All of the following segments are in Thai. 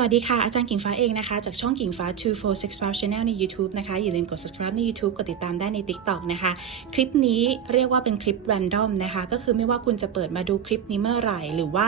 วัสดีค่ะ อาจารย์กิ่งฟ้าเองนะคะ จากช่องกิ่งฟ้า 246 Channel ใน YouTube นะคะ อย่าลืมกด subscribe ใน YouTube กดติดตามได้ใน TikTok นะคะ คลิปนี้เรียกว่าเป็นคลิป random นะคะ ก็คือไม่ว่าคุณจะเปิดมาดูคลิปนี้เมื่อไหร่ หรือว่า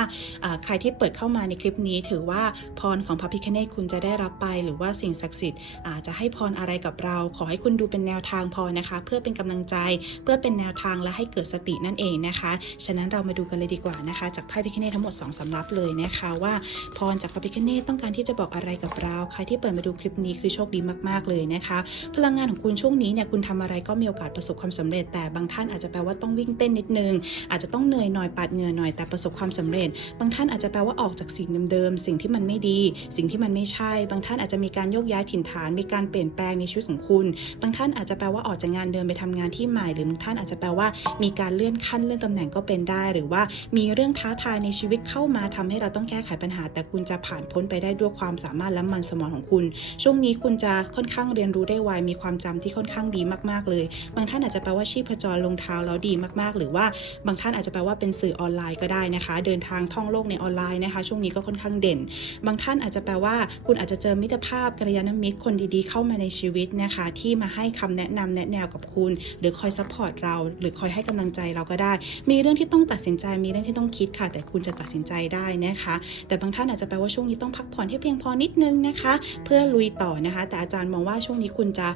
ใครที่เปิดเข้ามาในคลิปนี้ ถือว่าพรของพระพิคเนตคุณจะได้รับไป หรือว่าสิ่งศักดิ์สิทธิ์อาจจะให้พรอะไรกับเรา ขอให้คุณดูเป็นแนวทางพอนะคะ เพื่อเป็นกำลังใจ เพื่อเป็นแนวทางและให้เกิดสตินั่นเองนะคะ ฉะนั้นเรามาดูกันเลยดีกว่านะคะ จากไพ่พิคเนตทั้งหมด2สำรับเลยนะคะว่าพรจากพระพิคเนตต้องการที่จะบอกอะไรกับเรา ใครที่เปิดมาดูคลิปนี้คือโชคดีมากๆเลยนะคะ พลังงานของคุณช่วงนี้เนี่ยคุณทำอะไรก็มีโอกาสประสบความสำเร็จ แต่บางท่านอาจจะแปลว่าต้องวิ่งเต้นนิดนึง อาจจะต้องเหนื่อยหน่อยปาดเหงื่อหน่อยแต่ประสบความสำเร็จ บางท่านอาจจะแปลว่าออกจากสิ่งเดิมๆสิ่งที่มันไม่ดี สิ่งที่มันไม่ใช่ บางท่านอาจจะมีการโยกย้ายถิ่นฐาน มีการเปลี่ยนแปลงในชีวิตของคุณ บางท่านอาจจะแปลว่าออกจากงานเดิมไปทำงานที่ใหม่ หรือบางท่านอาจจะแปลว่ามีการเลื่อนขั้นเลื่อนตำแหน่งก็เป็นได้ หรือว่ามีเรื่องท้าทายในชีวิตเข้ามาทำให้เราต้องแก้ไขปัญหา แต่คุณจะผ่านพ้นไปได้ด้วยความสามารถและมันสมองของคุณ ช่วงนี้คุณจะค่อนข้างเรียนรู้ได้ไวมีความจำที่ค่อนข้างดีมากๆเลย บางท่านอาจจะแปลว่าชีพจรลงเท้าแล้วดีมากๆ หรือว่าบางท่านอาจจะแปลว่าเป็นสื่อออนไลน์ก็ได้นะคะ เดินทางท่องโลกในออนไลน์นะคะ ช่วงนี้ก็ค่อนข้างเด่น บางท่านอาจจะแปลว่า คุณอาจจะเจอมิตรภาพกัลยาณมิตรคนดีๆ เข้ามาในชีวิตนะคะ ที่มาให้คำแนะนำแนะแนวกับคุณ หรือคอยซัพพอร์ตเรา หรือคอยให้กำลังใจเราก็ได้ มีเรื่องที่ต้องตัดสินใจมีเรื่องที่ต้องคิดค่ะ แต่คุณจะตัดสินใจได้นะคะ แต่บางท่านอาจจะแปลว่าช่วงนี้ต้องพักผ่อนให้เพียงพอนิดนึงนะคะ เพื่อลุยต่อนะคะ แต่อาจารย์มองว่าช่วงนี้คุณจะ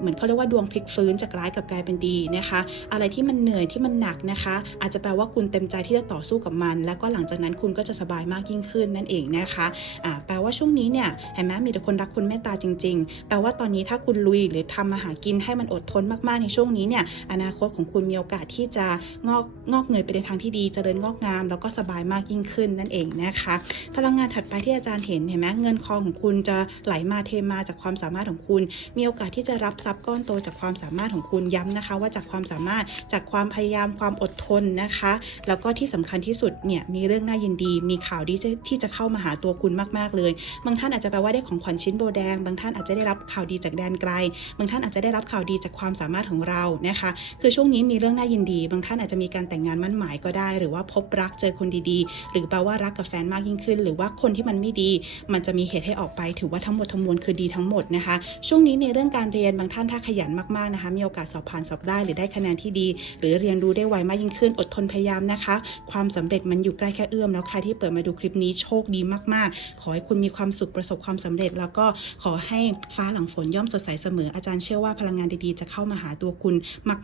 เหมือนเขาเรียกว่าดวงพลิกฟื้นจากร้ายกับกลายเป็นดีนะคะ อะไรที่มันเหนื่อยที่มันหนักนะคะ อาจจะแปลว่าคุณเต็มใจที่จะต่อสู้กับมัน แล้วก็หลังจากนั้นคุณก็จะสบายมากยิ่งขึ้นนั่นเองนะคะอ่าแปลว่าช่วงนี้เนี่ยเห็นไหมมีแต่คนรักคุณเมตตาจริง ๆ แปลว่าตอนนี้ถ้าคุณลุยหรือทำมาหากินให้มันอดทนมากๆในช่วงนี้เนี่ยอนาคตของคุณมีโอกาสที่จะงอกงอกเงยไปในทางที่ดีจเจริญงอกงาม แล้วก็สบายมากยิ่งขึ้นนั่นเองนะคะ พลังงานถัดไปที่อาจารย์เห็นเห็นไหมเงินคองของคุณจะไหลมาเทมาจากความสามารถของคุณ มีโอกาสที่จะรับทรัพย์ก้อนโตจากความสามารถของคุณย้ำนะคะ ว่าจากความสามารถจากความพยายามความอดทนนะคะ แล้วก็ที่สำคัญที่สุดเนี่ยมีเรื่องน่ายินดี มีข่าวดีที่ที่จะเข้ามาหาตัวคุณมาก ๆ เลย บางท่านอาจจะแปลว่าได้ของขวัญชิ้นโบแดง บางท่านอาจจะได้รับข่าวดีจากแดนไกล บางท่านอาจจะได้รับข่าวดีจากความสามารถของเรานะคะ คือช่วงนี้มีเรื่องน่ายินดี บางท่านอาจจะมีการแต่งงานมั่นหมายก็ได้ หรือว่าพบรักเจอคนดีๆ หรือแปลว่ารักกับแฟนมากยิ่งขึ้น หรือว่าคนที่มันไม่ดีมันจะมีเหตุให้ออกไป ถือว่าทั้งหมดทั้งมวลคือดีทั้งหมดนะคะ ช่วงนี้ในเรื่องการเรียนบางท่านถ้าขยันมากๆนะคะ มีโอกาสสอบผ่านสอบได้หรือได้คะแนนที่ดี หรือเรียนรู้ได้ไวมากยิ่งขึ้นอดทนพยายามนะคะ ความสำเร็จมันอยู่ใกล้แค่เอื้อมแล้วใครที่เปิดมาดูคลิปนี้โชคดีมากๆ ขอให้คุณมีความสุขประสบความสำเร็จ แล้วก็ขอให้ฟ้าหลังฝนย่อมสดใสเสมออาจารย์เชื่อว่าพลังงานดีๆ จะเข้ามาหาตัวคุณ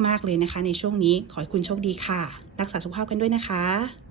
มาก ๆเลยนะคะ ในช่วงนี้ขอให้คุณโชคดีค่ะ รักษาสุขภาพกันด้วยนะคะ